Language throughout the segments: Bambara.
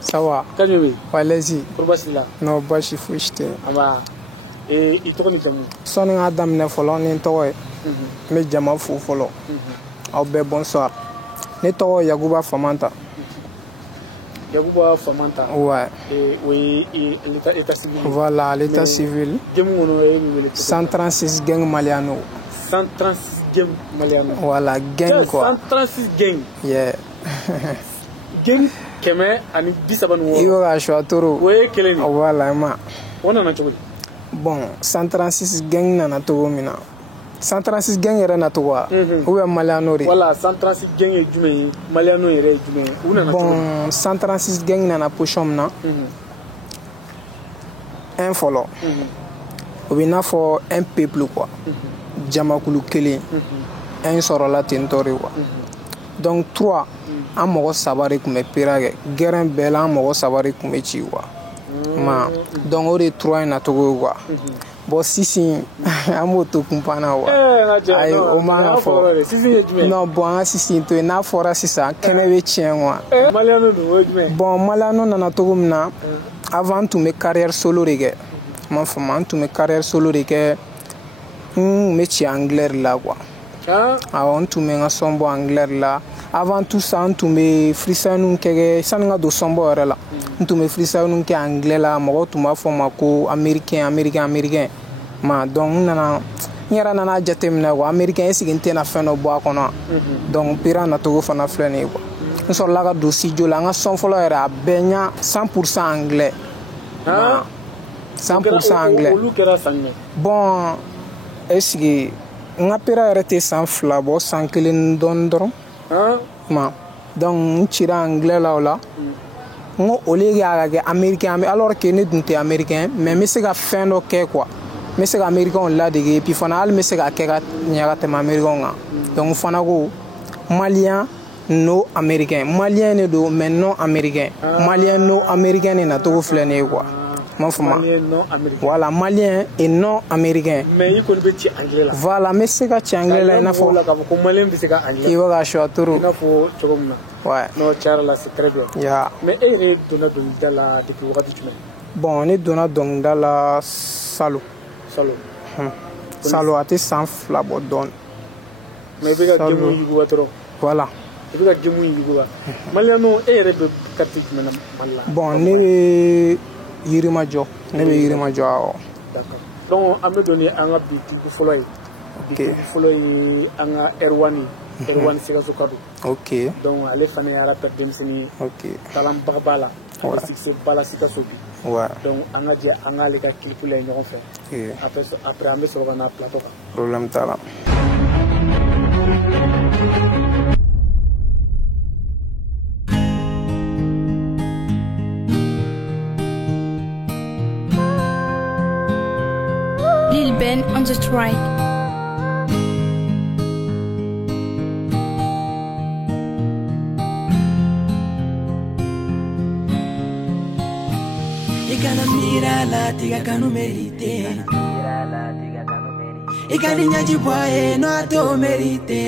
Ça va. Kanyobi. Walezi. Probasila. No bashi fushte. Aba. Itoko ni jamu. Soni nga damne folo ni towe. Me jama fu folo. Au be bonsoir. Ni towe Yaguba Famanta. Yaguba Famanta. Ouais. Oui, l'état civil. Voilà, l'état civil. 136 gang Maliano. 136 gang Maliano. Voilà, gang quoi. 136 gang. Yeah. Gang keme ani bisabanu. Iyo ga shwatoro. Oui, keleni. Voilà, ma. Wana na chogoli. Bon, 136 gang na togo mina. 136 gang yɛrɛ na togo ou bien Maliano de. Voilà, 136 gang ye jumɛn Maliano yɛrɛ ye jumɛn u nana cogo. Bon, 136 gang nana position min na. Un fɔlɔ. O bɛ n'a fɔ un peuple quoi. Jamakulu kelen. Un sɔrɔla ten tɔ de quoi. Donc 3 an mɔgɔ 3 de tun bɛ pera kɛ. Guerre bɛɛ la an mɔgɔ 3 de tun bɛ ci quoi. Ma donc o de 3 in na togo quoi. Bon sisi an b'o to kunpanna wa. Ayi o man ka fɔ. Sisi ye jumɛn? Non bon an ka sisi to yen n'a fɔra sisan kɛnɛ bɛ tiɲɛ quoi. Maliano dun o ye jumɛn? Bon Maliano nana togo min na avant n tun bɛ carrière solo de kɛ. Ma faamu an tun bɛ carrière solo de kɛ. N bɛ ci anglais la quoi. Awɔ n tun bɛ n ka son bɔ anglais la. Avant tout ça n tun bɛ freestyle kɛ sani n ka don son bɔ yɛrɛ la. N tun bɛ freestyle kɛ anglais la mɔgɔw tun b'a fɔ n ma ko américain. Ma donc n yɛrɛ nana jateminɛ quoi américain est-ce que n tɛna fɛn dɔ bɔ a kɔnɔ donc pera nacogo fana filɛ nin ye quoi. N sɔrɔla ka don studio la n ka son fɔlɔ yɛrɛ a bɛɛ ɲa 100% anglais. 100% anglais. Olu kɛra san jumɛn? Bon est-ce que n ka pera yɛrɛ tɛ san 2 bɔ san 1 dɔɔni dɔrɔn. Ma donc n cira anglais la o la. N ko au lieu que a ka kɛ américain alors que ne dun tɛ américain mais n bɛ se ka fɛn dɔ kɛ quoi. N bɛ se ka américain ladege et puis fana hali n bɛ se ka kɛ ka ɲɛ ka tɛmɛ américain kan. Donc n fana ko malien no américain. Malien de don mais non américain. Malien no américain de nacogo filɛ nin ye quoi. Ma faamu. Voilà malien et non américain. Mais i kɔni bɛ ci anglais la. Voilà n bɛ se ka ci anglais la i n'a fɔ. K'a fɔ ko malien bɛ se ka anglais. I bɛ ka choix toro. I n'a fɔ cogo min na. Ouais. Non tiɲɛ yɛrɛ la c'est très bien. Ya. Mais e yɛrɛ donna dɔnkilida la depuis wagati jumɛn? Bon ne donna dɔnkilida la Salo. Salo a tɛ san 2 bɔ dɔɔni. Mais i bɛ ka gemu yuguba dɔrɔn. Voilà. I bɛ ka gemu yuguba. Maliano e yɛrɛ bɛ quartier jumɛn na Mali la? Bon ne bɛ Yirimajɔ. Ne bɛ Yirimajɔ awɔ. D'accord. Donc an bɛ don ni an ka bi dugu fɔlɔ ye. Ok. Dugu fɔlɔ ye an ka R1 ye. R1 Sikaso ka don. Ok. Donc ale fana ye rappeur denmisɛnnin ye. Ok. Kalanbaga b'a la. A bɛ succès ba la Sikaso bi. Ouais. Donc an ka jɛ an k'ale ka clip lajɛ ɲɔgɔn fɛ. Après an bɛ sɔrɔ ka na plateau kan. Problème t'a la. Lil Ben on the track. Tiga kanu merite Ikani nyaji boye no ato merite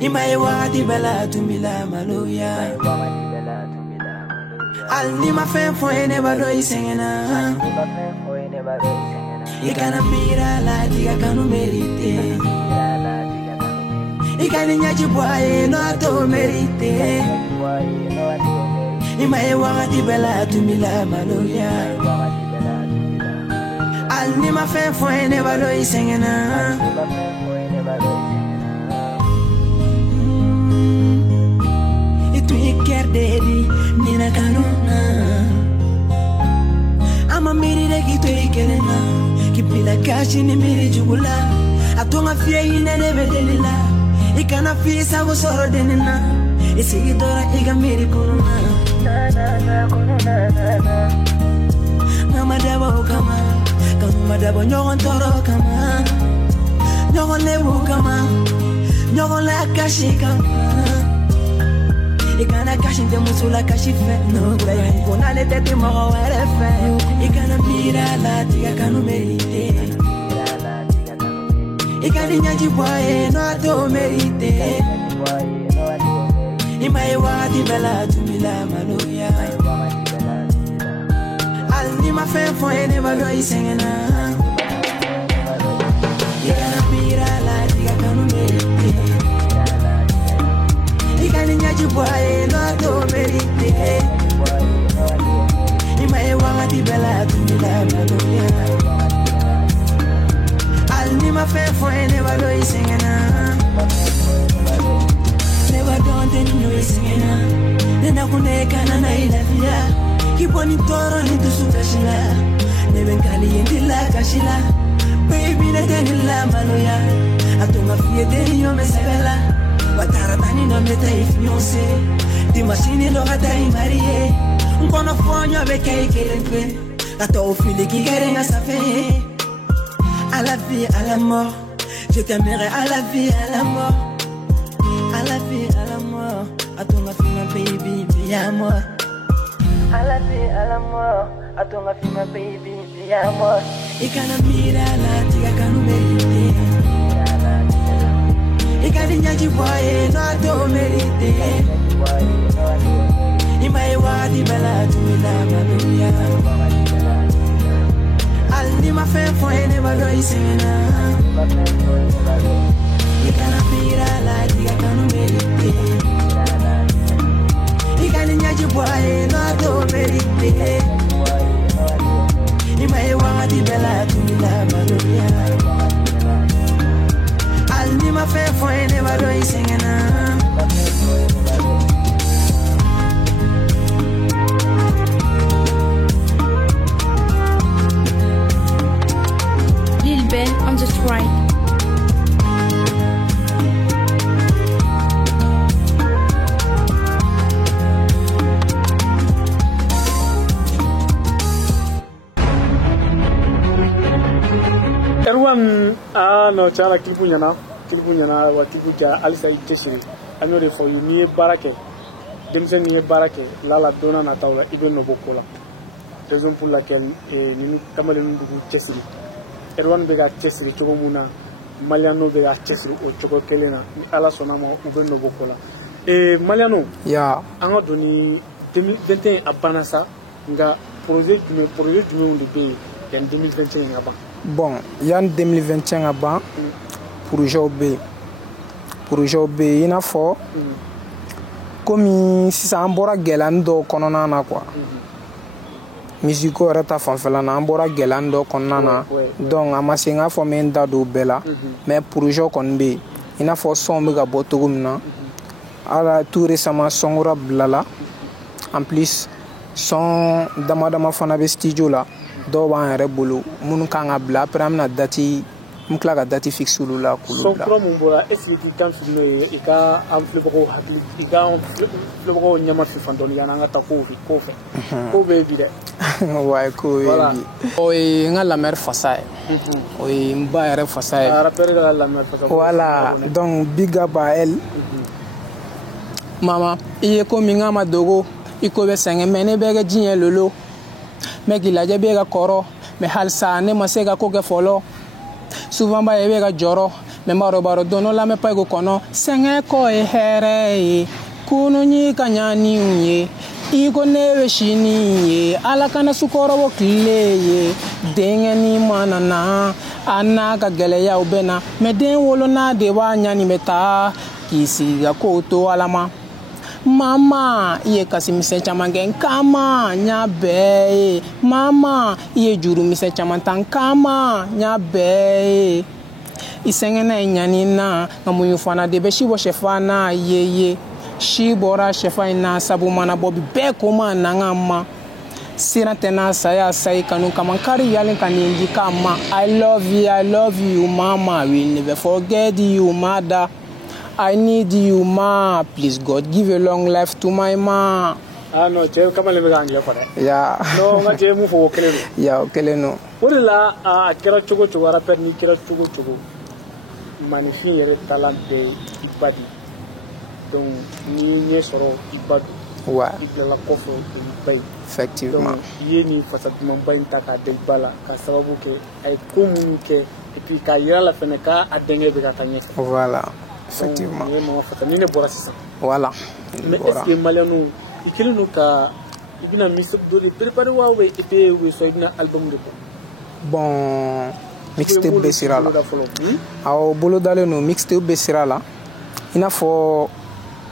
Imaye wadi bela tumila maloya Al ni ma fen fo ene bado isengena Ikana mira la tiga kanu merite Ikani nyaji boye no ato merite Imaye wadi bela tumila maloya Al ni ma fen fo ene bado isengena kashi ni miri jugula atonga fie ine ne bedelila ikana fi sabu soro denina isigi dora iga miri kununa mama dabo kama kama dabo nyogon toro kama nyogon lebu kama nyogon la kashi kama ikana kashi de musula kashi fe no gaya ikona le tete mo were fe ikana mira la tiga kanu merite ikani nyaji boye no to merite imaye wadi bela tumila maloya al ni ma fe fo ene balo isengena ikana mira la tiga kanu merite ikani nyaji boye no to merite imaye wadi bela tumila maloya al ni ma fe fo ene balo isengena never don't know isengena nena kuneka na na ilafia kiponi toro ni tusukashila neben kali yendila kashila baby na tenila maloya atunga fiede yo mesebela watara tani no meta ifnyose di machine lo gata imarie unkono fonyo beke kelenpe ato fili ki gerenga safe à la vie à la mort je t'aimerai à la vie à la mort à la vie à la mort à ton ma baby bien moi à la vie à la mort à ton ma baby bien moi ikana mira la tiga kanu merite ikani nyaji boye no to merite imaye wadi bela tumila maloya al ni ma fe fo ene balo isengena ikana mira la tiga kanu merite ikani nyaji boye no to merite imaye wadi bela tumila maloya al ni ma fe fo ene balo isengena Lil Ben on the strike. Erwan no chala klipu nyana wa klipu ja alisa iteshiri anore for you ni barake demsen ni barake lala dona na tawla ibe no bokola raison pour laquelle ni kamale ndugu chesiri Erwan bega chesiri chogo muna Maliano bega chesiri o chogo kelena ni ala sonama ube no bokola Maliano ya anga doni 2021 abanasa nga projet du monde be en 2021 aba bon yan 2021 aba projet OB ina fo comme si ça ambora gelando konona na quoi musico reta fanfela na ambora gelando konana donc amasinga fo menda do bela mais projet kon be ina fo son mega botogumna ala tout récemment songora blala en plus son dama fana be studio la do ba en rebolo mun kanga bla après amna dati mukla ga dati fixe la kulu so pro mun bora est-ce que kan filno e ka am flebo hakli e ka on flebo nyama fi fandon yana ngata ko fe ko be bi de ouais ko bi oy nga la mer fasaye oy mba re fasaye rappelle la mer fasaye voilà donc big up à elle mama iye ko minga madogo iko be senge mene bega jinye lolo megi la je bega koro me halsa ne masega ko ge folo souvent ba e bega joro me baro dono la me pa go kono senge ko e here kunu nyi kanyani unye iko newe shini ye ala kana sukoro wo kile ye denge ni manana anaka gele ya ubena me den wolo na de wa nyani meta kisi ga ko to alama mama iye kasi mise chaman gen kama nya be mama iye juru mise chaman tan kama nya be isengena nyani na ngamunyu fana de be shibo shefana ye shibora shefa ina sabu mana bobi be koma nangama Sinatena saya say kanu kamankari yalen kanindi kama. I love you, mama. We'll never forget you, mother. I need you, ma. Please, God, give a long life to my ma. Ah no, je kama le mega angia pare. Yeah. No, nga je mu fo keleno. Yeah, keleno. Wala a kera chogo chogo rapper ni kera chogo chogo. Magnifique yere talent de ibadi. Donc ni soro ibadu. Ouais. Il la kofo ibay. Effectivement. Donc yeni fasa mamba intaka de bala ka sababu ke ay komunike et puis ka yira la feneka adenge be katanye. Voilà. Effectivement. Voilà. Mais est-ce que Maliano, il nous a ibina misop do préparer wa we et we so ibina album de bon mixtape besira la aw bolo dale no mixtape besira la ina fo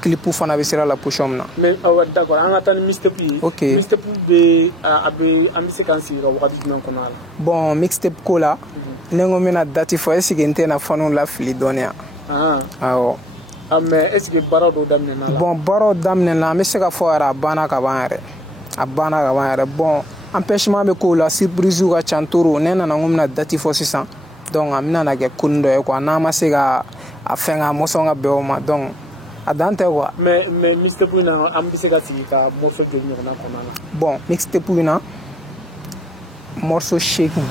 clip fana besira la pochomna mais d'accord on attend mixtape yi okay mixtape be abe ambisekansi ro wakati nan konala bon mixtape kola nengo mena dati fo esigente na fanu la fili donia awo mais est-ce que barado damne na bon baro damne na me se ka fo ara bana ka banere abana ka banere bon empêchement be ko la surprise ka chantoro nena na ngomna dati fo sisan donc amina na ke kundo e ko na ma se ka afenga mosonga be o ma donc adante quoi mais Mr Pouina ambise ka si ka morceau de na konala bon mixtape Pouina morceau shaking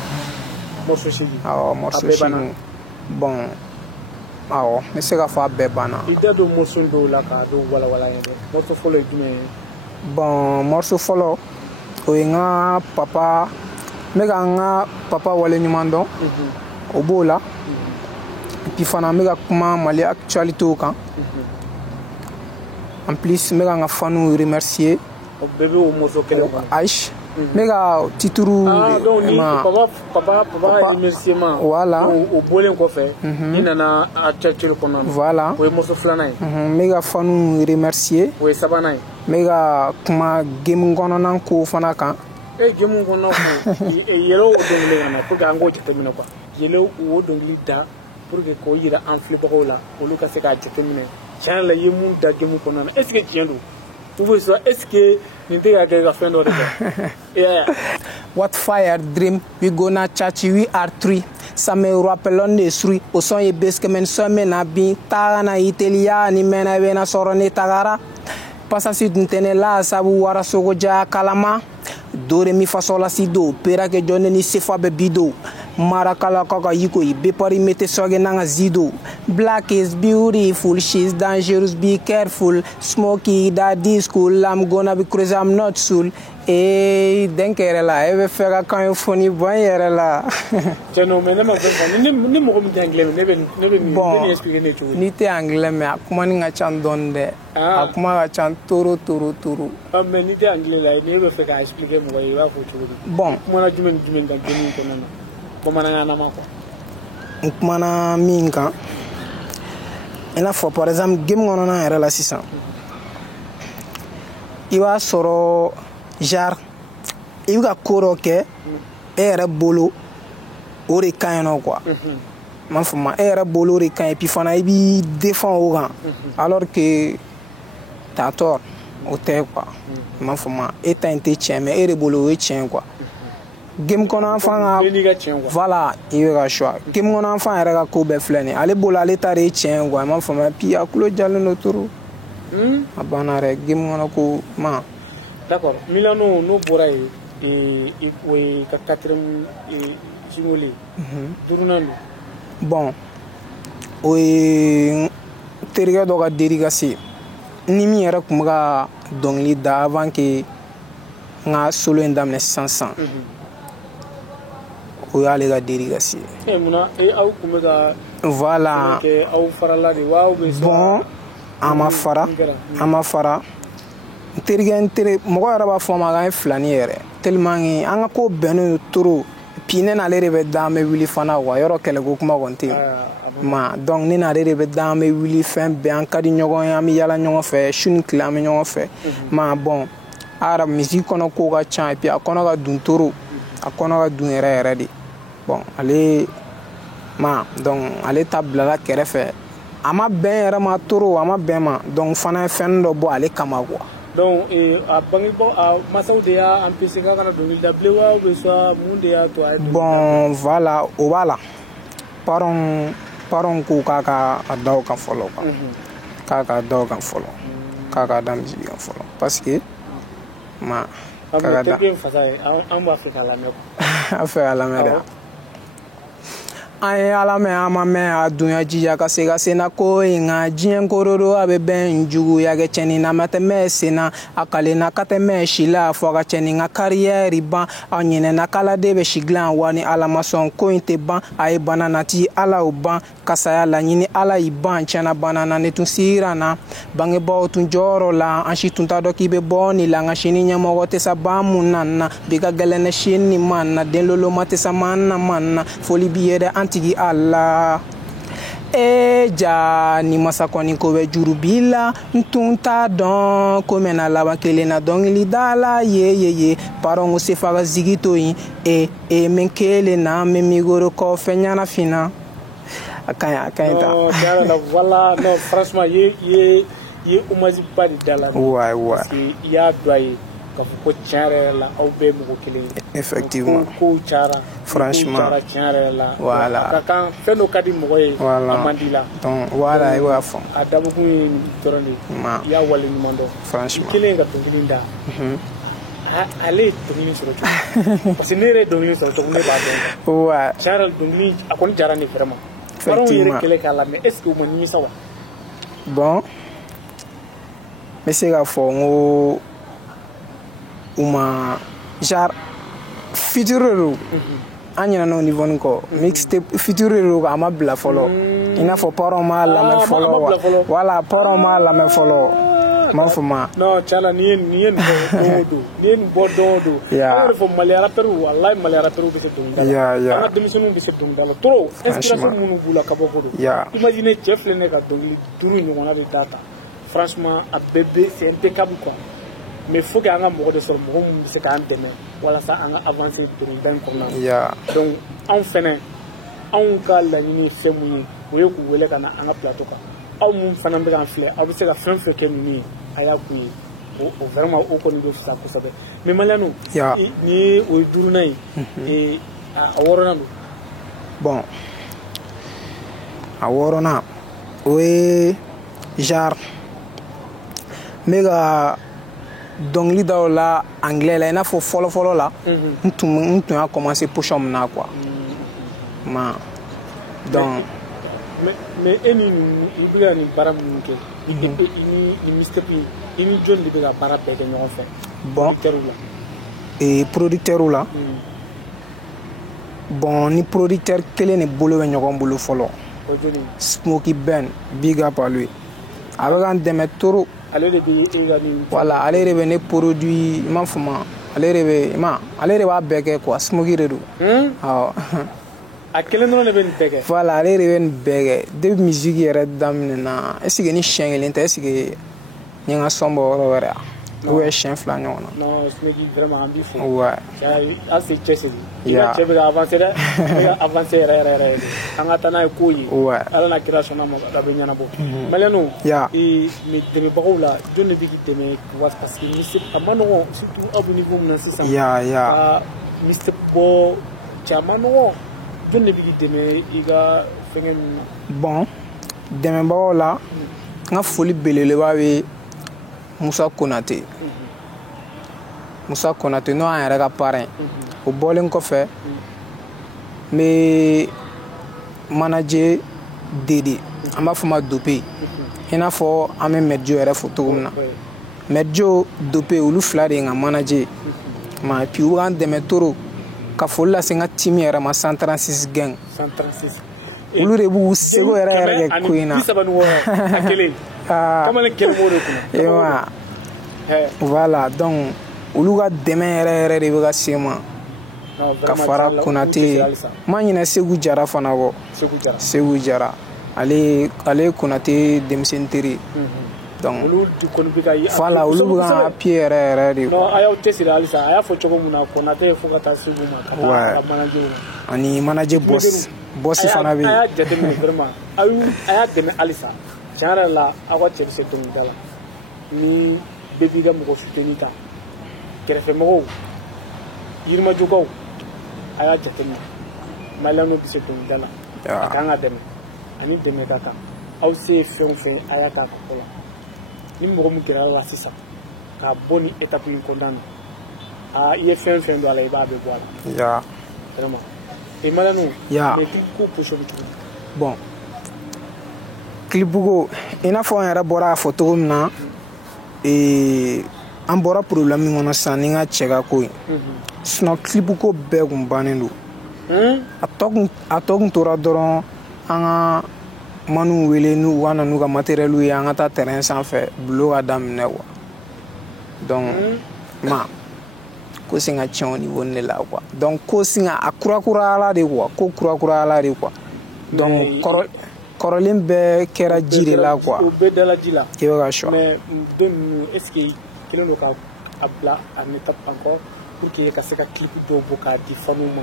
ah morceau shaking bon awo me se ka fa be bana ida do morceau do la ka do wala yende morceau folo dume bon morceau folo o nga papa me ga nga papa wala nyumando obola puis fana me ga kuma mali actualité kan en plus me ga nga fanu remercier o bébé o morceau kele Aish mega tituru papa remerciement voilà o bolen ko fe ina na actuel ko non voilà o morceau flana mega fanu remercier o sabana mega kuma game ngono nan ko fana kan game ngono ko yelo o dongle na pour ga ngo jetemina quoi yelo o dongle da pour que ko yira en flip ko la o luka se ka jetemina channel la yemun da game ko non est-ce que tiendo est-ce que yeah. What fire dream we gonna church we are three Same rappelon de suri o son ye beske men so mena bi tagana itelia ni mena bena sorone tagara pasa si ntene la sabu wara sogo ja kalama dore mi fasola si do pera ke jonne ni sefa be bido marakala kaka yiko be pari mete soge nanga zido black is beautiful she's dangerous be careful smoky that disco I'm gonna be crazy I'm not soul denkere la ebe fera kan yo foni bon yere la jeno menema ko ni mo ko mi anglais ne be expliquer ne tu ni te anglais mais akuma ni nga chan donde akuma ga chan toro mais ni te anglais la ne be fera expliquer mo yi wa ko tu bon mo na jumen ga jeni ko nana ko mananga na mako mana minka ina fo par exemple game ngono na era la 600 iwa soro jar iwa koro ke era bolo ore kayno quoi man fuma era bolo ore kay puis fana ibi défend au grand alors que t'as tort au te quoi man fuma eta inte tien mais era bolo e tien quoi game kono enfant voilà il va choix game kono enfant era ko be flene ale bolo ale tare tien quoi man fuma puis akulo jallo no turu abana re game kono ko ma d'accord Milano no boray e we ka 4e chimoli durunando bon we teriga do ga derigasi ni mi era kumga dongli da avant que nga solo endamne 500 o ale ga derigasi muna au kumga voilà que au farala de waaw be bon ama fara tere mogo yɛrɛ b'a fɔ ma k'an ye filani yɛrɛ tellement an ka ko bɛnnen toro puis ne n'ale de bɛ da an bɛ wuli fana quoi yɔrɔ kɛlɛko kuma kɔni tɛ ma donc ne n'ale de bɛ da an bɛ wuli fɛn bɛɛ an ka di ɲɔgɔn ye an bɛ yala ɲɔgɔn fɛ su ni tile an bɛ ɲɔgɔn fɛ ma bon a yɛrɛ musique kɔnɔ ko ka ca et puis a kɔnɔ ka dun toro a kɔnɔ ka dun yɛrɛ de bon ale ma donc ale ta bilala kɛrɛfɛ a ma bɛn yɛrɛ ma toro a ma bɛn ma donc fana ye fɛn dɔ bɔ ale kama quoi donc a bangebɔ a masaw de y'a empêché k'a kana dɔnkili da bilen wa ou bien soit mun de y'a to a ye bon voilà o b'a la parents ko k'a ka a da o kan fɔlɔ quoi k'a ka da o kan fɔlɔ k'a ka da misiki kan fɔlɔ parce que ma k'a ka da an b'a fɛ k'a lamɛn a fɛ k'a lamɛn dɛ an ye ala mɛn an ma mɛn a dunya jija ka se na ko in nka diɲɛ kororo a bɛ bɛn juguya kɛ cɛnin na ma tɛmɛ senna a kalenna ka tɛmɛ si la fɔ ka cɛnin ka kariyɛri ban a ɲinɛna k'ala de bɛ si dilan wa ni ala ma sɔn ko in tɛ ban a ye bana nati ala o ban kasaya laɲini ala y'i ban tiɲɛna bana na ne tun siran na bangebaaw tun jɔyɔrɔ la an si tun t'a dɔn k'i bɛ bɔ nin la nka sini ɲɛmɔgɔ tɛ sa ban mun na na bi ka gɛlɛn ne sini ni man na den loloma tɛ sa man na foli b'i ye dɛ an tigi ala ja ni masa kɔni ko bɛ juru b'i la n tun t'a dɔn ko mɛna laban kelen na dɔnkili da la ye parents ko sefa ka zigi to yen min kelen na min migoro kɔfɛ ɲanafina a kaɲi ta voilà non franchement ye hommage ba de da la ouais parce que i y'a dɔn a ye k'a fɔ ko tiɲɛ yɛrɛ la aw bɛɛ mɔgɔ kelen effectivement ko cayara franchement tiɲɛ yɛrɛ la voilà a ka kan fɛn dɔ ka di mɔgɔ ye a man di la donc voilà i b'a faamu a dabɔkun ye nin dɔrɔn de i y'a wale ɲuman dɔn franchement i kelen ka dɔnkili da ale ye dɔnkili sɔrɔ cogo parce que ne yɛrɛ ye dɔnkili sɔrɔ cogo ne b'a dɔn ouais tiɲɛ yɛrɛ dɔnkili a kɔni diyara ne vraiment parents yɛrɛ kɛlɛ k'a lamɛn est ce que u ma nimisa wa bon n bɛ se k'a fɔ n ko u ma genre futur de don an ɲinɛna o niveau nin kɔ mixtape futur de don a ma bila fɔlɔ i n'a fɔ parents m'a lamɛn fɔlɔ voilà parents m'a lamɛn fɔlɔ m'a fɔ ma non tiɲɛna ni ye nin bɔ don ni ye nin bɔ don o don an bɛ fɔ Mali rappeur walahi Mali rappeur bɛ se dɔnkilida la an ka denmisɛnninw bɛ se dɔnkilida la trop inspiration minnu b'u la kabako don imagine cɛ filɛ ne ka dɔnkili 5 ɲɔgɔnna de d'a ta franchement a bɛɛ bɛ c'est impeccable quoi mais faut que an ka mɔgɔ de sɔrɔ mɔgɔ min bɛ se k'an dɛmɛ walasa an ka avancer dɔnkilida in kɔnɔna na donc anw fɛnɛ anw ka laɲini ye fɛn mun ye o ye k'u wele ka na an ka plateau kan aw mun fana bɛ k'an filɛ aw bɛ se ka fɛn fɛn kɛ ninnu ye a y'a k'u ye o vraiment o kɔni bɛ fisa kosɛbɛ mais maliyɛnw ni ye o ye 5nan ye a 6nan don bon a 6nan o ye genre n bɛ ka dɔnkili da o la anglais la i n'a fɔ fɔlɔ la n tun y'a commencé position min na quoi ma donc mais e ni i bɛ ka nin baara minnu kɛ i ni mixtape i ni jɔn de bɛ ka baara bɛɛ kɛ ɲɔgɔn fɛ bon producteur la bon ni producteur kelen de bolo bɛ ɲɔgɔn bolo fɔlɔ Smokey Ben big up à lui a bɛ ka n dɛmɛ trop ale de bɛ e ka nin voilà ale de bɛ ne produit i m'a fɔ ma ale de b'a bɛɛ kɛ quoi Smokey de don awɔ a kelen dɔrɔn de bɛ nin bɛɛ kɛ voilà ale de bɛ nin bɛɛ kɛ depuis musique yɛrɛ daminɛna est ce que ni siɲɛ kelen tɛ est ce que n ye n ka son bɔ yɔrɔ wɛrɛ yan ou bien siɲɛ 2 ɲɔgɔn na non Smokey vraiment an b'i fo ouais an se cɛsiri i ka cɛ bɛ ka avancer dɛ bɛ ka avancer yɛrɛ an ka taa n'a ye ko ye ala na kira sɔnna ma a bɛ ɲɛnabɔ maliyɛnw mais dɛmɛbagaw la jɔn de bɛ k'i dɛmɛ parce que a ma nɔgɔn surtout aw bɛ niveau min na sisan ka mixtape bɔ cɛ a ma nɔgɔn jɔn de bɛ k'i dɛmɛ i ka fɛngɛ ninnu na bon dɛmɛbagaw la n ka foli belebeleba bɛ Musa Konate n'o y'an yɛrɛ ka parrain o bɔlen kɔfɛ n bɛ manager Dede an b'a fɔ ma Dope i n'a fɔ an bɛ Medjo yɛrɛ fo cogo min na Medjo Dope olu 2 de ye n ka manager et puis u b'an dɛmɛ trop ka foli lase n ka team yɛrɛ ma 136 gang olu de b'u seko yɛrɛ kɛ ko in na voilà donc olu ka dɛmɛ yɛrɛ de bɛ ka se ma ka fara Konate ma ɲinɛ Segu Jara fana kɔ Segu Jara ale ye Konate denmisɛnnin teri donc voilà olu bɛ ka pied yɛrɛ de non a y'aw cɛsiri halisa a y'a fɔ cogo min na Konate ye fo ka taa Segu ma ka taa manager ani manager boss fana bɛ yen a y'a jateminɛ vraiment a y'a dɛmɛ halisa tiɲɛ yɛrɛ la aw ka cɛ bɛ se dɔnkilida la ni bɛɛ b'i ka mɔgɔ soutenu ta kɛrɛfɛmɔgɔw yirimajɔkaw a y'a jateminɛ maliyɛnw bɛ se dɔnkilida la a kan ka dɛmɛ ani dɛmɛ ka kan aw se ye fɛn o fɛn a y'a k'a ka ko la ni mɔgɔ min gɛrɛ la sisan k'a bɔ ni étape in kɔnɔna na i ye fɛn fɛn don a la i b'a bɛɛ bɔ a la vraiment et maliyɛnw mais clip ko position bɛ cogo di bon clip ko i n'a fɔ an yɛrɛ bɔra a fɔ cogo min na an bɔra problème min kɔnɔ sisan ni n ka cɛ ka ko ye sinon clip ko bɛɛ kun bannen don a tɔ kun tora dɔrɔn an ka manu wele n'u ka na n'u ka matériel ye an ka taa terrain sanfɛ bulo ka daminɛ quoi donc ko sin ka tiɲɛ o niveau de la quoi donc ko sin a kurakurayala de quoi ko kurakurayala de quoi donc kɔrɔlen bɛɛ kɛra ji de la quoi o bɛɛ dala ji la i bɛ ka choix mais don ninnu est ce que kelen don ka a bila en étape encore pour que ka se ka clip dɔw bɔ k'a di fanu ma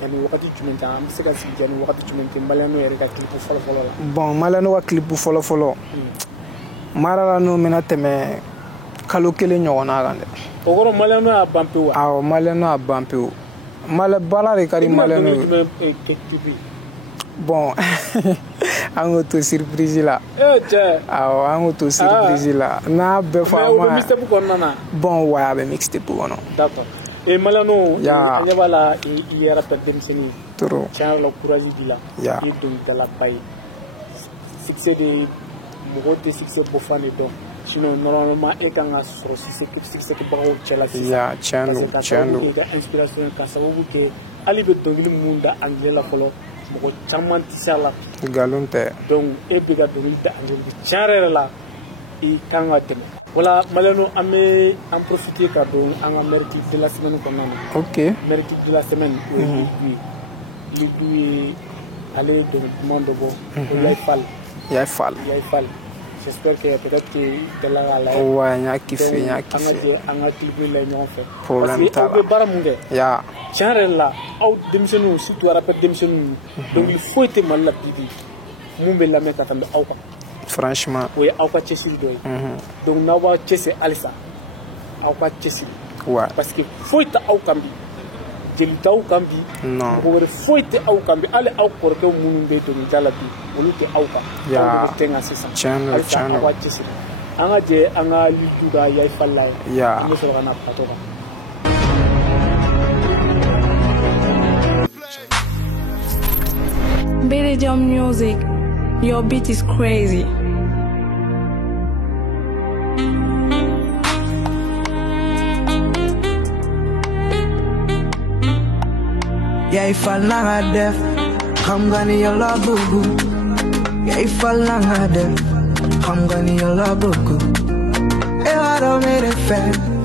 yani wagati jumɛn ta an bɛ se ka sigi yani wagati jumɛn tɛ maliyɛnw yɛrɛ ka clip fɔlɔfɔlɔ la bon maliyɛnw ka clip fɔlɔfɔlɔ mara la n'o bɛna tɛmɛ kalo kelen ɲɔgɔnna kan dɛ o kɔrɔ maliyɛnw y'a ban pewu wa awɔ maliyɛnw y'a ban pewu baara de ka di maliyɛnw ye bon an k'o to surprise la awɔ an k'o to surprise la n'a bɛɛ fɔ a ma o bɛ mixtape kɔnɔna na bon wa a bɛ mixtape kɔnɔ d'accord et maliyɛnw a ɲɛ b'a la i yɛrɛ pɛrɛ denmisɛnnin trop tiɲɛ yɛrɛ la courage b'i la i ye dɔnkilidalaba ye succès de mɔgɔw tɛ succès bɔ fan de dɔn sinon normalement e kan ka sɔrɔ succès kɛbagaw cɛla sisan tiɲɛ don ka sababu kɛ i ka inspiration ka sababu kɛ hali bɛ dɔnkili minnu da anglais la fɔlɔ mɔgɔ caman tɛ se a la nkalon tɛ donc e bɛ ka dɔnkili da anglais tiɲɛ yɛrɛ la i kan ka dɛmɛ wala maliyɛnw an bɛ an profiter ka don an ka meilleur clip de la semaine kɔnɔna na ok meilleur clip de la semaine o ye Lidu ye ale ye dɔnkili duman dɔ bɔ o Yaye Fall j'espère que peut-être que tɛla k'a lajɛ ouais n y'a kiffé an ka jɛ an ka clip lajɛ ɲɔgɔn fɛ problème t'a la parce que aw bɛ baara mun kɛ tiɲɛ yɛrɛ la aw denmisɛnninw surtout rappeur denmisɛnninw dɔnkili foyi tɛ Mali la bi mun bɛ lamɛn ka tɛmɛ aw kan franchement o ye aw ka cɛsiri dɔ ye donc n'aw b'a cɛsiri halisa aw ka cɛsiri parce que foyi tɛ aw kan bi jeli t'aw kan bi mɔgɔ wɛrɛ foyi tɛ aw kan bi hali aw kɔrɔkɛ minnu bɛ dɔnkilida la bi olu tɛ aw kan aw de bɛ tɛŋa sisan halisa aw ka cɛsiri an ka jɛ an ka Lidu ka Yaye Fall lajɛ an bɛ sɔrɔ ka na plateau kan. Billy John Music, your beat is crazy. Yaye Fall nanga def xam nga ni yow la bëgg Yaye Fall nanga def xam nga ni yow la bëgg e waro mere fe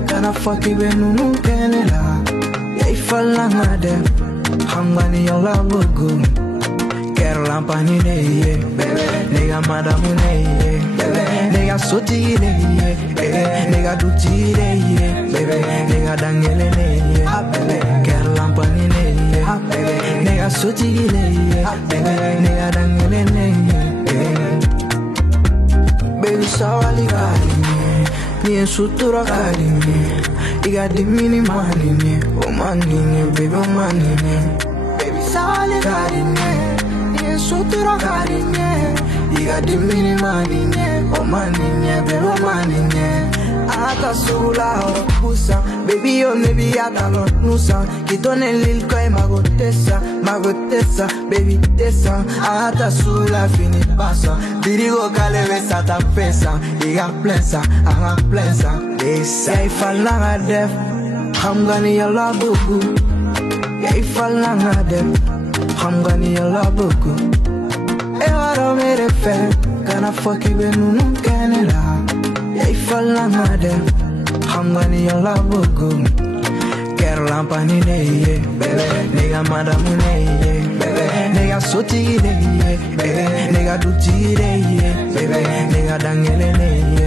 kana faki be nunu kenela Yaye Fall nanga def xam nga ni yow la bëgg ker lampani ne ye nega madamu ne ye nega soti ne ye nega duti ne ye nega dangele ne ye ker lampani ne ye nega soti ne ye nega dangele ne ye baby sawali kalime ni sutura kalime iga dimini manine o manine baby o manine baby sawali kalime sutura karinye iga dimini maninye o maninye bebo maninye ata sula o pusa baby yo nebi ata lo nusa kitone lil koi magotesa baby tesa ata sula fini pasa dirigo kale besa ta pesa iga plensa anga plensa desa Yaye Fall nanga def xam nga ni yow la bëgg Yaye Fall nanga def xam nga ni yow la bëgg e waro mere fe kana faki be nunu kenela Yaye Fall nanga def xam nga ni yow la bëgg ker lampani ne ye nega madamu ne ye nega soti ne ye nega duti ne ye nega dangele ne ye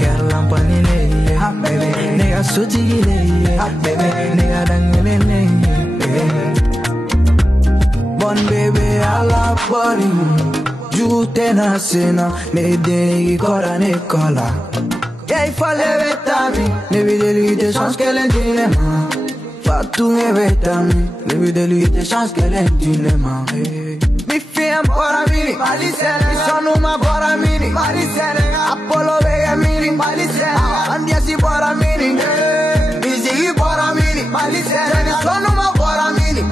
ker lampani ne ye nega soti ne ye nega dangele ne ye Bon baby ala body you tena sena ne deni kora ne kola il fallait vetami, ne vide lui des chances qu'elle est dilemma. Fatou me vetami, ne vide lui des chances qu'elle est dilemma. Mi fia ancora mini, mi sono una bora mini, Apollo Vega mini, Andiasi bora mini, Bizigi bora mini, sono una bora mini, mi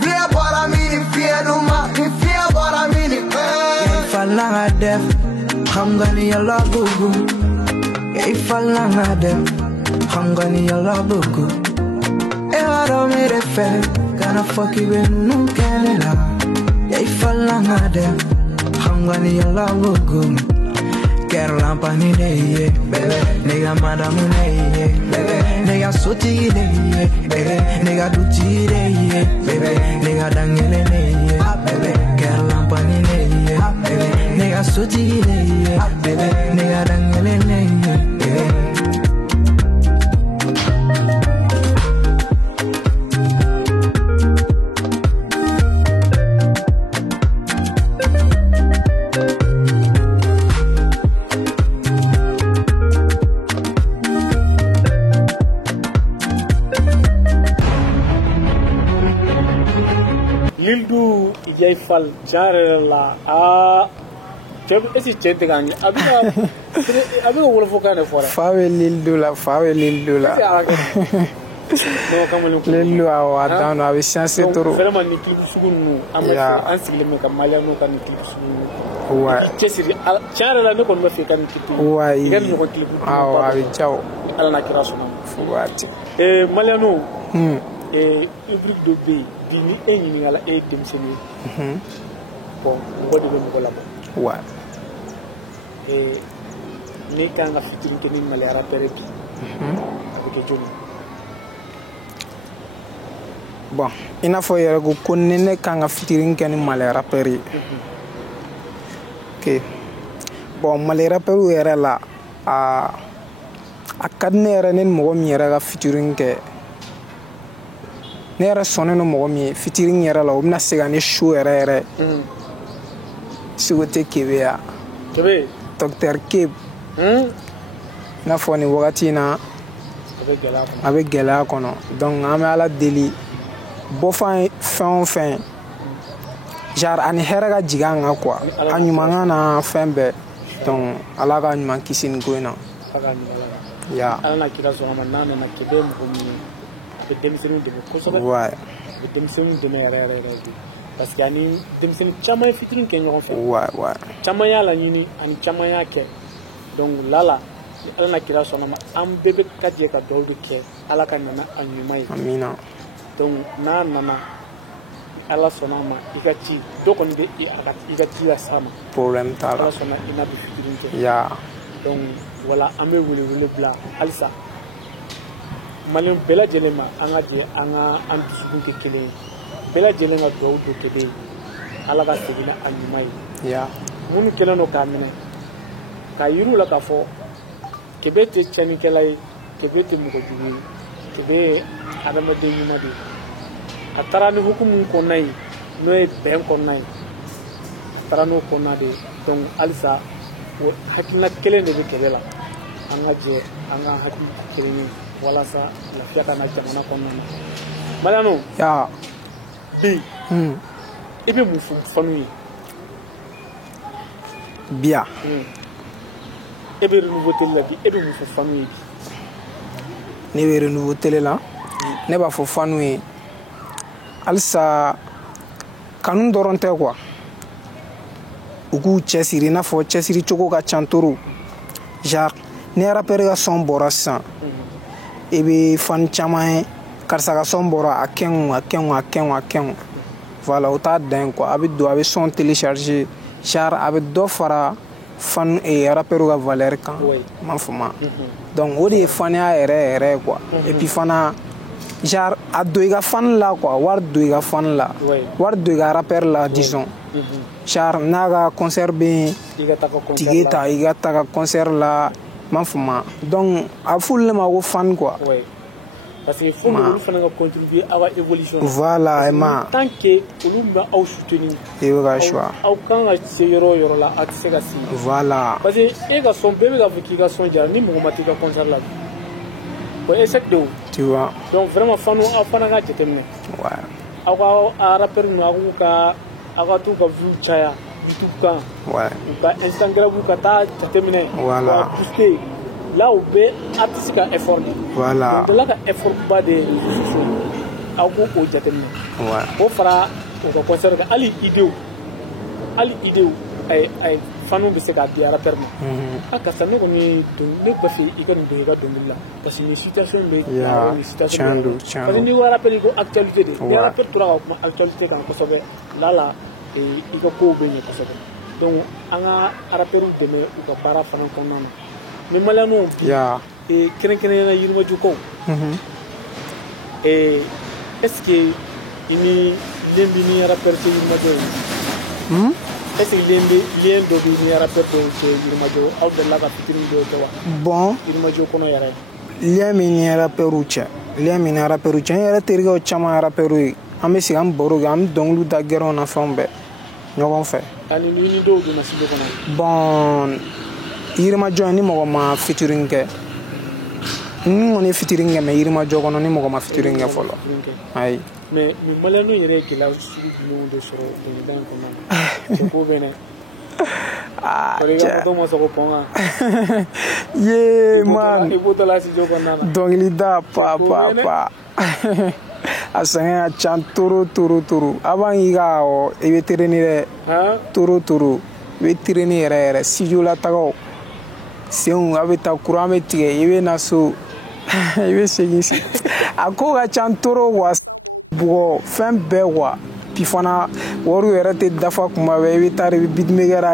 fia bora mini, fia numa, mi fia bora mini. Falanga def, hamgani yalla bugu. Falanga def, hamgani yalla bugu. Ero mere fe, gonna fuck you when no can la. Falanga def, hamgani yalla bugu. Quero lampani de bebe, nega madame de bebe, nega soti de bebe, nega duti de bebe, nega dangele de bebe, quero lampani de bebe, nega soti de bebe, nega dangele de bebe. Lildu Ijay Fall Jarela esi chete gani abiga wolo fokane fora fawe Lildu la no kamalo Lildu awa dano abi chance toro vraiment ni clip sugunu amma ansigile me kamale no kan clip sugunu wa chesiri Jarela ne kon ma fe kan clip wa gan no clip awa abi ciao ala na kira sunu wati Maliano rubrique de pays bini enyi ngala demseni bon ngode be ngola wa ni kanga fitirin ke ni male rapper bi avec Johnny bon ina fo yere go konni ne kanga fitirin ke ni male rapper ok bon male rapper yere la a kadne yere nen mo mi yere ga fitirin ke ne yɛrɛ sɔnnen no mɔgɔ min ye fitirin yɛrɛ la o bɛna se ka ne show yɛrɛ sigo tɛ kebe ya Dr Kebe n'a fɔ nin wagati in na a bɛ gɛlɛya kɔnɔ donc an bɛ ala deli bɔfan fɛn o fɛn genre ani hɛrɛ ka jigin an kan quoi a ɲuman ka na fɛn bɛɛ donc ala ka ɲuman kisi nin ko in na ya ala na kira sɔn ma n'a nana kebe mɔgɔ min ye demsenu de kosɛbɛ ouais demsenu de yɛrɛ parce que ani demsenu caman fitrin kɛ ɲɔgɔn fɛ ouais caman y'a la ɲini ani caman y'a kɛ donc lala ala na kira sɔnna ma an bɛɛ bɛ ka jɛ ka dugawu de kɛ ala ka nana a ɲuman ye amina donc n'a nana ala sɔnna ma i ka ci dɔ kɔni bɛ i ka ci la s'a ma problème t'a la ala sɔnna i n'a bɛ fitrin kɛ ya donc voilà an bɛ wele bila halisa Malin bɛɛ lajɛlen ma an ka jɛ an dusukun kɛ kelen ye bɛɛ lajɛlen ka dugawu don kebe ala ka segin a ɲuman ye ya minnu kɛlen don k'a minɛ k'a yir'u la k'a fɔ kebe tɛ tiɲɛnikɛla ye kebe tɛ mɔgɔ jugu ye kebe ye adamaden ɲuman de ye a taara ni hukumu kɔnɔna ye n'o ye bɛn kɔnɔna ye a taara n'o kɔnɔna de ye donc halisa o hakilina kelen de bɛ kɛlɛ la an ka jɛ an ka hakili kelen ye walasa lafiya kana jamana kɔnɔna na Mariano ya bi i bɛ mun fɔ fanu ye bia e bɛ renouveau télé la bi e bɛ mun fɔ fanu ye bi ne bɛ renouveau télé la ne b'a fɔ fanu ye halisa kanu dɔrɔn tɛ quoi u k'u cɛsiri i n'a fɔ cɛsiri cogo ka ca toro genre ni rappeur ka son bɔra sisan i bɛ fan caman ye karisa ka son bɔra a kɛn voilà o t'a dan quoi a bɛ don a bɛ son télécharger genre a bɛ dɔ fara fan rappeur ka valeur kan m'a faamu donc o de ye faniya yɛrɛ quoi et puis fana genre a don i ka fan la quoi wari don i ka fan la wari don i ka rappeur la disons genre n'a ka concert bɛ yen tigi ta i ka taga concert la m'a faamu donc a f'olu le ma ko fan quoi parce que faut que fana ka contribuer à la évolution. Voilà, Emma. Tant que olu ba aw soutenir. Et au choix. Aw kan ka se yoro la a se ka si. Voilà. Parce que e ka son bébé ka fiki ka son jar ni mo mati ka concert la. Ko échec de. Tu vois. Donc vraiment fanu afana ka jetemne. Ouais. Aw ka rapper no aw ka tu ka view chaya YouTube kan. Ouais. Ka Instagram ka ta jetemne. Voilà. Poster. Là où be artiste ka effort. Voilà. Donc là ka effort ba de aw ko o jetemne. Ouais. Ko fara o ko concert ka ali idée ay fanu be se ka di rapper ma. Aka sa ne ko ni to ne ba fi i ka ni be ga domilla parce que ni situation be ni situation. Parce que ni wa rapper ko actualité de. Ni rapper tura ko actualité kan ko sobe la i ka ko be ni ko sobe. Donc anga rapper de me u ka para fana konnana. Mais malano et kren na yirma ju ko. Et est-ce que ini lembi ni rapper ci yirma jo? Est-ce que lien do ni rapper do ci yirma jo aw de la ka fitini do to wa? Bon, yirma jo kono yare. Lien mi ni rapper uche. Lien mi ni rapper uche. Yare teriga o chama rapper yi. Am si am boro am donglu da gero na fombe. Ñogon fe. Ani ni do do na sibo kono. Bon, yirma jo ni mo ma featuring ke. Ni on est featuring mais yirma jo kono ni mo ma featuring ke folo. Ay. Mais malano yere ki la su no do soro ni dan kono. Ko bene. Ah, to mo so ko ponga. Yeah, man. E boto la si jo kono. Donc il da pa. Asanga chan turu. Avant iga o e veterani re. Turu. Veterani re si jo la tago. Se un aveta kurame tige ibe naso. Ibe segisi. Ako ga chan turu was bo fem bewa. Puis fana woru yɛrɛ tɛ dafa kuma bɛɛ i bɛ taa i bɛ beatmaker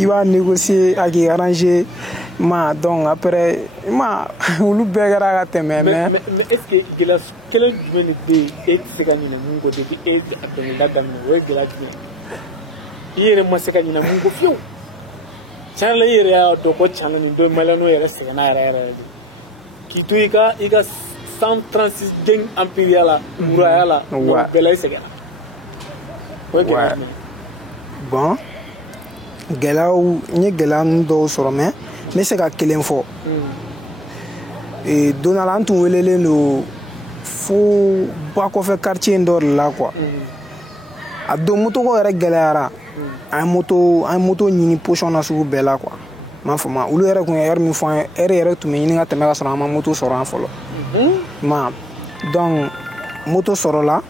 i b'a négocier a k'i arranger ma donc après ma olu bɛɛ kɛra ka tɛmɛ mais est ce que gɛlɛya kelen jumɛn de bɛ yen e tɛ se ka ɲinɛ mun kɔ depuis e a dɔnkilida daminɛ o ye gɛlɛya jumɛn i yɛrɛ ma se ka ɲinɛ mun kɔ fiyewu tiɲɛ yɛrɛ i yɛrɛ y'a dɔn ko tiɲɛ na nin don maliyɛnw yɛrɛ sɛgɛnna yɛrɛ de k'i to i ka 136 gang empire la wuraya la bɛɛ la i sɛgɛnna. Ouais. Bon, gɛlɛyaw n ye gɛlɛya dɔw sɔrɔ mais n bɛ se ka kelen fɔ. Don dɔ la n tun welelen don fo ba kɔfɛ quartier dɔ de la quoi. A don moto ko yɛrɛ gɛlɛyara. An ye moto ɲini position na sugu bɛɛ la quoi. M'a faamu olu yɛrɛ kun ye heure min fɔ an ye heure yɛrɛ tun bɛ ɲini ka tɛmɛ ka sɔrɔ an ma moto sɔrɔ an fɔlɔ. Ma donc moto sɔrɔla.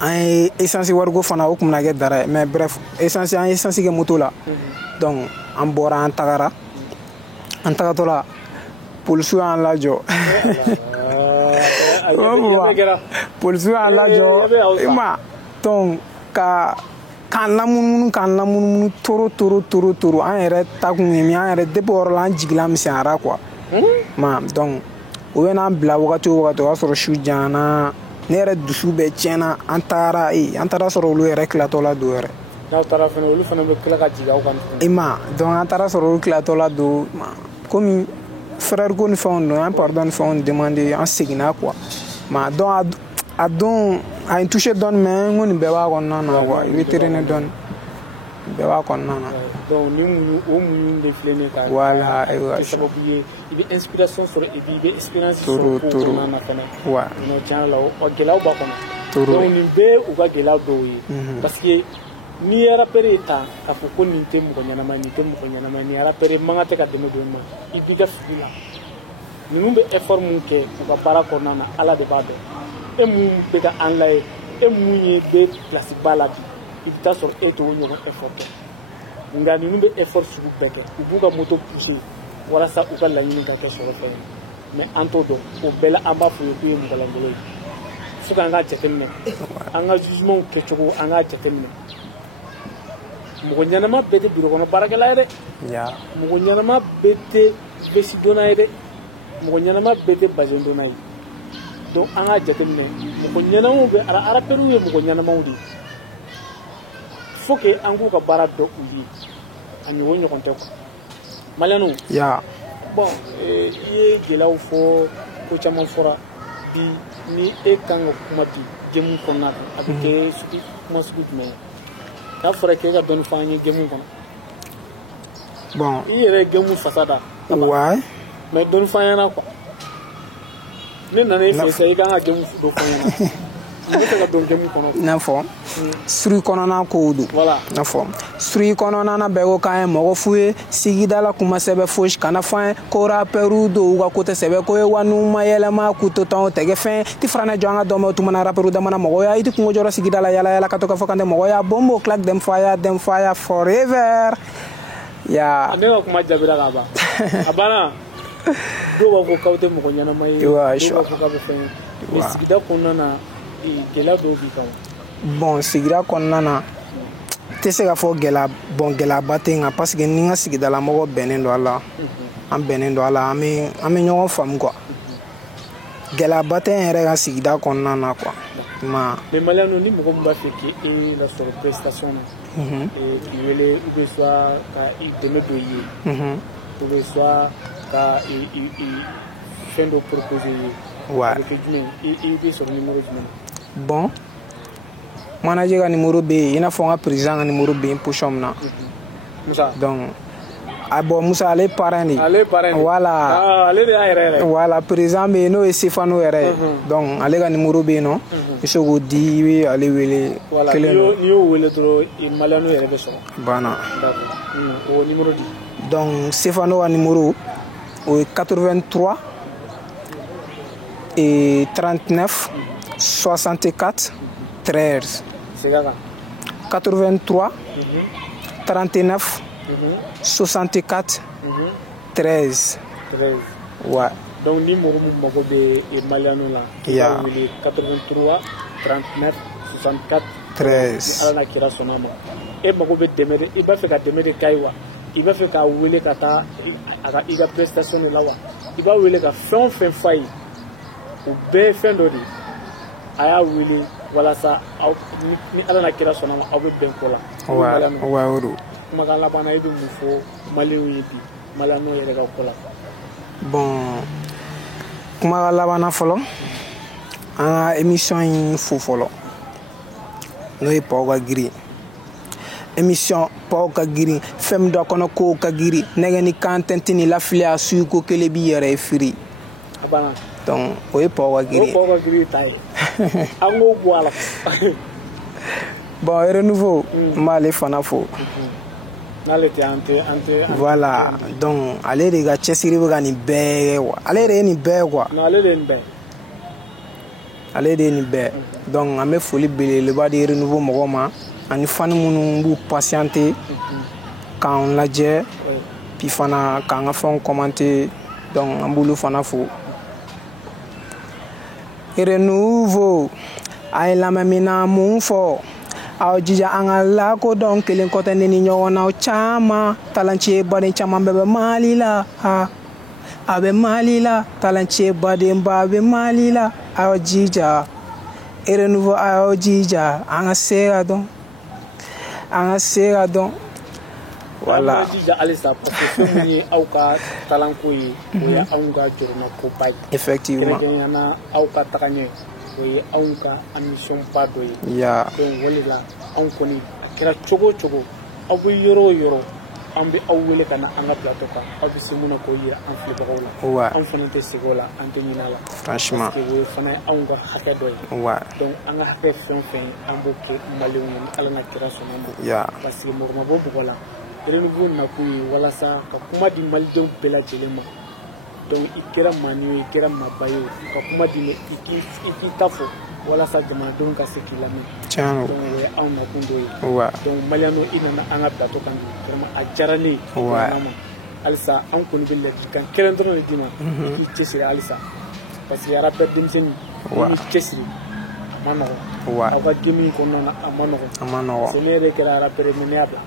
An ye essence wariko fana o kun bɛna kɛ dara ye mais bref essence an ye essence kɛ moto la donc an bɔra an tagara an tagatɔla polisiw y'an lajɔ polisiw y'an lajɔ i ma donc k'an lamunumunu toro an yɛrɛ ta kun ye min an yɛrɛ depuis o yɔrɔ la an jigila misɛnyara quoi ma donc o bɛ n'an bila wagati o wagati o y'a sɔrɔ su janyana ne yɛrɛ dusu bɛɛ tiɲɛna an taara sɔrɔ olu yɛrɛ tilatɔ la don yɛrɛ n'aw taara fana olu fana bɛ tila ka jigin aw kan i ma donc an taara sɔrɔ olu tilatɔ la don komi frère ko ni fɛnw don an pardon ni fɛnw demande an seginna quoi ma donc a don a ye n touché dɔɔni mais n ko nin bɛɛ b'a kɔnɔna na quoi i bɛ traîner dɔɔni bɛɛ b'a kɔnɔna na donc ni o muɲu de filɛ ne ka voilà ayiwa sababu ye i bɛ inspiration sɔrɔ et puis i bɛ expérience sɔrɔ ko kɔnɔna na fana non tiɲɛ yɛrɛ la o gɛlɛyaw b'a kɔnɔ donc nin bɛɛ u ka gɛlɛya dɔw ye parce que n'i ye rappeur ye ta k'a fɔ ko nin tɛ mɔgɔ ɲɛnama nin tɛ mɔgɔ ɲɛnama nin rappeur ye mankan tɛ ka dɛmɛ don ma i b'i ka fili la ninnu bɛ effort mun kɛ u ka baara kɔnɔna na ala de b'a dɔn e mun bɛ ka an layɛ e mun ye bɛ place ba la bi i bɛ taa sɔrɔ e t'o ɲɔgɔn effort kɛ nka ninnu bɛ effort sugu bɛɛ kɛ u b'u ka moto pousser walasa u ka laɲini ka kɛ sɔrɔ fɛn ye mais an t'o dɔn o bɛɛ la an b'a fɔ u ye k'u ye mɔgɔlankolon ye fo k'an ka jateminɛ an ka jugement kɛcogo an k'a jateminɛ mɔgɔ ɲɛnama bɛɛ tɛ bureau kɔnɔ baarakɛla ye dɛ mɔgɔ ɲɛnama bɛɛ tɛ vesi donna ye dɛ mɔgɔ ɲɛnama bɛɛ tɛ bazin donna ye donc an k'a jateminɛ mɔgɔ ɲɛnamaw bɛ rappeurs ye mɔgɔ ɲɛnamaw de ye faut que an k'u ka baara dɔn u ye a ɲɔgɔn ɲɔgɔn tɛ quoi maliyɛnw bon i ye gɛlɛyaw fɔ ko caman fɔra bi ni e kan ka kuma bi gemu kɔnɔna kan a bɛ kɛ kuma sugu jumɛn ye n'a fɔra k'e ka dɔɔni fɔ an ye gemu kɔnɔ bon i yɛrɛ ye gemu fasa da ouais mais dɔɔni fɔ an ɲɛna quoi ne nana e fɛ sisan i kan ka gemu dɔ fɔ an ɲɛna ne tɛ ka dɔn gemu kɔnɔ n'a fɔ suri kɔnɔna kow don n'a fɔ suri kɔnɔna na bɛɛ ko k'an ye mɔgɔ fu ye sigidala kuma sɛbɛ fosi kana fɔ an ye ko rapɛriw don u ka ko tɛ sɛbɛ ko ye wanu ma yɛlɛma k'u to tan o tɛ kɛ fɛn ti farana jɔ an ka dɔn mɛ o tuma na rapɛriw damana mɔgɔ ya i ti kungo jɔrɔ sigidala yala yala ka to ka fɔ kan tɛ mɔgɔ ya bombo claque dem fire forever ya ne ka kuma jabira ka ban a banna dɔw b'a fɔ k'aw tɛ mɔgɔ ɲɛnama ye dɔw b'a fɔ k'aw bɛ fɛn mais sigida kɔnɔna na gɛlɛya dɔw b'i kan bon sigida kɔnɔna na tɛ se ka fɔ gɛlɛyaba tɛ n kan parce que ni n ka sigidala mɔgɔ bɛnnen don a la an bɛnnen don a la an bɛ ɲɔgɔn faamu quoi gɛlɛyaba tɛ n yɛrɛ ka sigida kɔnɔna na quoi mais maliyɛnw ni mɔgɔ min b'a fɛ k'e lasɔrɔ prestation na k'i wele ou bien soit ka dɛmɛ dɔ ye ou bien soit ka fɛn dɔ proposer ye ouais a bɛ kɛ jumɛn i bɛ sɔrɔ numéro jumɛn bon manager ka numéro bɛ yen i n'a fɔ n ka président ka numéro bɛ yen position min na Musa donc bon Musa ale parrain de voilà ale de y'a yɛrɛ voilà président bɛ yen n'o ye Sefano yɛrɛ ye donc ale ka numéro bɛ yen nɔ i bɛ se k'o di i bɛ ale wele kelen don n'i y'o wele dɔrɔn maliyɛnw yɛrɛ bɛ sɔrɔ banna o numéro di donc Sefano ka numéro o ye 83 et 39 64 13 83 39 64 13 ouais donc ni mɔgɔ min mago bɛ maliyɛnw la i b'a wele 83 39 64 13 ala na kira sɔnna ma e mago bɛ dɛmɛ de i b'a fɛ ka dɛmɛ de k'a ye wa i b'a fɛ k'a wele ka taa i ka prestation de la wa i b'a wele ka fɛn o fɛn f'a ye o bɛɛ ye fɛn dɔ de a y'a wele walasa ni ala na kira sɔnna ma aw bɛ bɛn ko la o don kumakan laban na i bɛ mun fɔ maliyɛnw ye bi maliyɛnw yɛrɛ ka ko la bon kumakan laban na fɔlɔ an ka émission in fo fɔlɔ n'o ye Paw ka girin émission Paw ka girin fɛn min dɔ kɔnɔ kow ka girin nɛgɛ ni kan tɛnti ni lafiliya suyi ko kelen b'i yɛrɛ ye firi a banna donc o ye Paw ka girin Paw ka girin ta ye an k'o bɔ a la bon renouveau n b'ale fana fo n'ale tɛ an tɛ voilà donc ale de ka cɛsiri bɛ ka nin bɛɛ kɛ quoi ale de ye nin bɛɛ quoi non ale de ye nin bɛɛ ale de ye nin bɛɛ donc an bɛ foli belebeleba di renouveau mɔgɔw ma ani fani minnu b'u patienter k'an lajɛ puis fana k'an ka fɛnw commenter donc an b'olu fana fo renouveau a ye lamɛn min na mun fɔ aw jija an ka lakodɔn kelen kɔtɛ ne ni ɲɔgɔn na caman talanci baden caman bɛɛ bɛ Mali la a bɛ Mali la talanci badenba bɛ Mali la aw jija renouveau aw jija an ka se ka dɔn voilà an ka jija halisa parce que fɛn min ye aw ka talanko ye o ye anw ka jɔrɔnakoba ye effectivement kɛrɛnkɛrɛnnenya aw ka tagaɲɛ o ye anw ka ambition ba dɔ ye donc o de la anw kɔni a kɛra cogo o cogo aw bɛ yɔrɔ o yɔrɔ an bɛ aw wele ka na an ka plateau kan aw bɛ se mun na k'o yira an filɛbagaw la anw fana tɛ segin o la an tɛ ɲinɛ a la franchement parce que o fana ye anw ka hakɛ dɔ ye donc an ka hakɛ fɛn o fɛn an b'o kɛ maliyɛnw ye ni ala na kira sɔnna ma parce que mɔgɔ ma bɔ mɔgɔ la renouveau nakun ye walasa ka kuma di malidenw bɛɛ lajɛlen ma donc i kɛra maani ye i kɛra maaba ye ka kuma di i k'i ta fɔ walasa jamanadenw ka se k'i lamɛn donc o ye anw nakun dɔ ye donc maliyɛnw i nana an ka plateau kan vraiment a diyara ne ye ma halisa an kɔni bɛ ladilikan kelen dɔrɔn de d'i ma i k'i cɛsiri halisa parce que rappeur denmisɛnnin n'i cɛsiri a ma nɔgɔn aw ka game kɔnɔna na a ma nɔgɔn parce que ne yɛrɛ kɛra rappeur ye mais ne y'a bila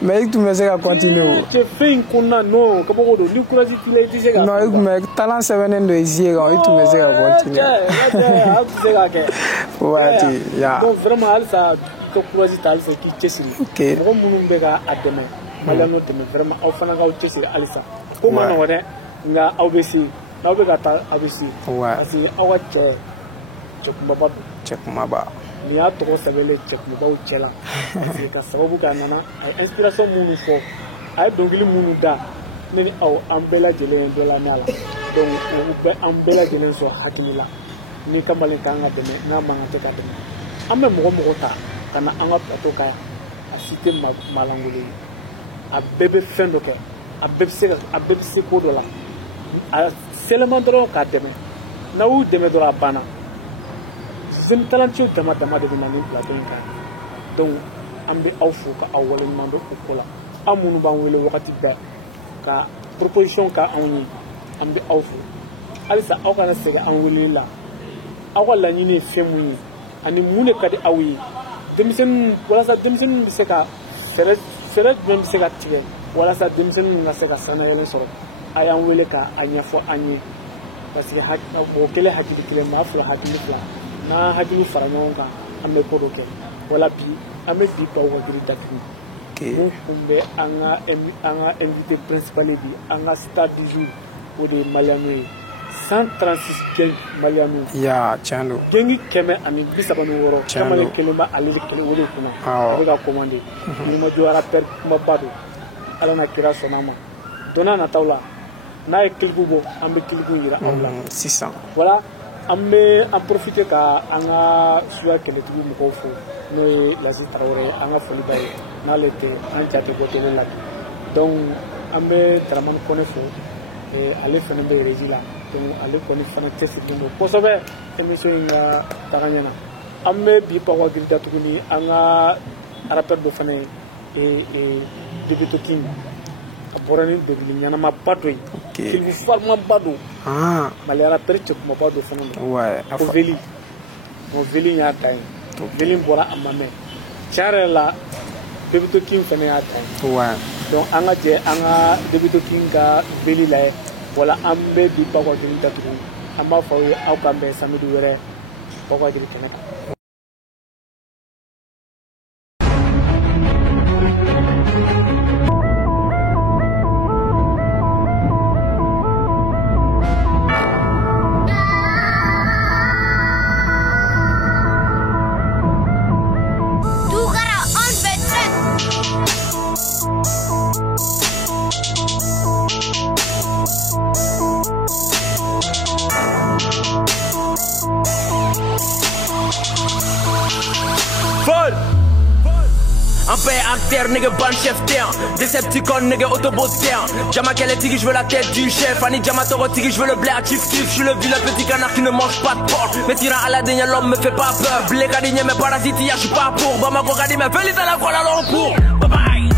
mais i tun bɛ se ka continuer o fɛn in kɔnɔna non kabako don ni courage t'i la i tɛ se ka non i tun bɛ talent sɛbɛnnen don i zie kan i tun bɛ se ka continuer a tɛ se ka kɛ waati donc vraiment halisa ka courage ta halisa k'i cɛsiri mɔgɔ minnu bɛ ka a dɛmɛ maliyɛnw dɛmɛ vraiment aw fana k'aw cɛsiri halisa ko ma nɔgɔn dɛ nka aw bɛ se n'aw bɛ ka taa a bɛ se Ouais. parce que aw ka cɛ cɛkunbaba don Chekumaba. nin y'a tɔgɔ sɛbɛnlen cɛkunbabaw cɛ la parce que ka sababu kɛ a nana a ye inspiration minnu fɔ a ye dɔnkili minnu da ne ni aw an bɛɛ lajɛlen ye dɔ lamɛn a la donc u bɛ an bɛɛ lajɛlen sɔn hakili la ni kamalen kan ka dɛmɛ n'a man kan tɛ ka dɛmɛ an bɛ mɔgɔ mɔgɔ ta ka na an ka plateau kan yan a si tɛ malangolo ye a bɛɛ bɛ fɛn dɔ kɛ a bɛɛ bɛ se ko dɔ la a seulement dɔrɔn k'a dɛmɛ n'aw y'u dɛmɛ dɔrɔn a banna jeune talentueux dama dama de bɛ na nin plateau in kan donc an bɛ aw fo ka aw waleɲuman dɔn o ko la aw minnu b'an wele wagati bɛɛ ka proposition ka anw ye an bɛ aw fo halisa aw kana segin an weleli la aw ka laɲini ye fɛn mun ye ani mun de ka di aw ye denmisɛnninw walasa denmisɛnninw bɛ se ka fɛɛrɛ jumɛn bɛ se ka tigɛ walasa denmisɛnninw ka se ka sanayɛlɛ sɔrɔ a y'an wele ka a ɲɛfɔ an ye parce que mɔgɔ kelen hakili kelen maa fila hakili fila n'an hakili fara ɲɔgɔn kan an bɛ ko dɔ kɛ wala bi an bɛ bi baw ka giri datugu mun kun bɛ an ka invité principal bi an ka star du jour o de ye maliyɛnw ye 136 geng maliyɛnw Ya tiɲɛ don. gengi 136 kamalen kelen bɛ ale de kelen o de kunna a bɛ ka commandé Yirimajɔ rappeur kumaba don ala na kira sɔnna a ma don n'a nataw la n'a ye clip bɔ an bɛ clip yira aw la sisan voilà an bɛ an profiter ka an ka suya kɛlɛtigi mɔgɔw fo n'o ye Lasi Tarawele ye an ka foli b'a ye n'ale tɛ an ja tɛ bɔ télé la donc an bɛ Daramani Kɔnɛ fo ale fana bɛ régie la donc ale kɔni fana cɛsirilen don kosɛbɛ émission in ka taga ɲɛ na an bɛ bi bawa giri da tuguni an ka rappeur dɔ fana ye Debito King a bɔra ni dɔnkili ɲɛnamaba dɔ ye kilimu farimaba don Maliya rappeur cɛkunbaba dɔ fana don ko Veli bon Veli y'a ta ye Veli bɔra a ma mɛn tiɲɛ yɛrɛ la Debito King fana y'a ta ye donc an ka jɛ an ka Debito King ka Veli lajɛ wala an bɛ bi bawa giri da tuguni an b'a fɔ aw ye aw k'an bɛn samedi wɛrɛ bawa giri kɛnɛ kan. Un père acteur, nigga ban chef terre. Decepticon, nigga autobot terre. Jamakele Tigi, je veux la tête du chef. Annie Jamatoro Tigi, je veux le blé à kiff kiff. Je suis le vilain petit canard qui ne mange pas de porc. Mais tirant à la dernière, l'homme me fait pas peur. Blé Gadigné, mes parasites, je suis pas pour. Bamako Gadi, mes félix à la Kuala Lumpur. Bye bye.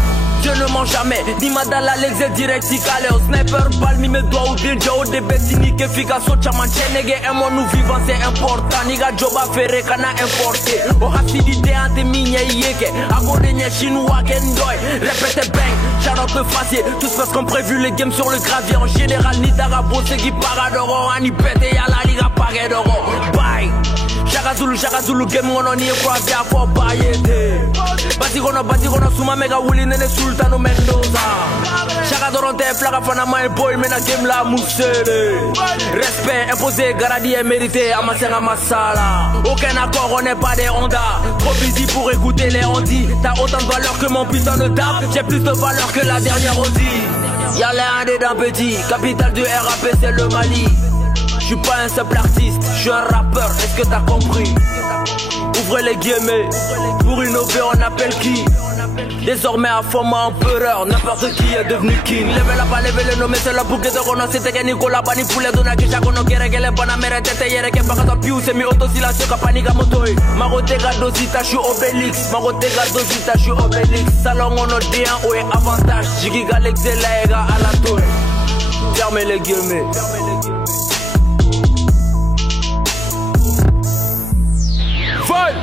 Dieu ne ment jamais, ni madala l'ex direct calé au sniper, balle, mi me doigt au drill, Jao de Bessini, efficace au chaman, Chenege, et moi nous vivons, c'est important, Niga Joba Ferre, Kana importé, au Hassidité, Ante Minya Yeke, Agodenye Chinois, Kendoy, répétez bang, Charlotte le facier, tout se passe comme prévu, les games sur le gravier, en général, ni Darabo, c'est qui paradoro, Ani Pete, Yala Liga Paredoro, bye. Chaka Zulu, game on y est croisé à fort baillete. Batigono, Suma Mega Wuli, Nene Sultano Mendoza. Chaka Doronte, Flaga Fanama et Boy, Mena Game la Moussere. Respect imposé, Garadi est mérité, Amasenga Masala. Aucun accord, on n'est pas des Honda. Trop busy pour écouter les Hondy. T'as autant de valeur que mon putain de table. J'ai plus de valeur que la dernière Audi. Y'a l'air d'un petit, capitale du RAP, c'est le Mali. Je suis pas un simple artiste, je suis un rappeur, est-ce que t'as compris? Ouvrez les guillemets, pour innover on appelle qui? Désormais à format empereur, n'importe qui est devenu king. Levez la pas, levez le nom, c'est la boucle de renom. C'était que Nicolas Bani poulet de Naki Chakono Kerekele Bonamere Tete Yereke Bakata Piu, c'est mi auto silencieux Kapaniga Motoy. Marotega Dosita, je suis Obélix. Marotega Dosita, je suis Obélix. Salon on a D1 ou est avantage. Jigi Galex et Laega à la tour. Fermez les guillemets. Folle!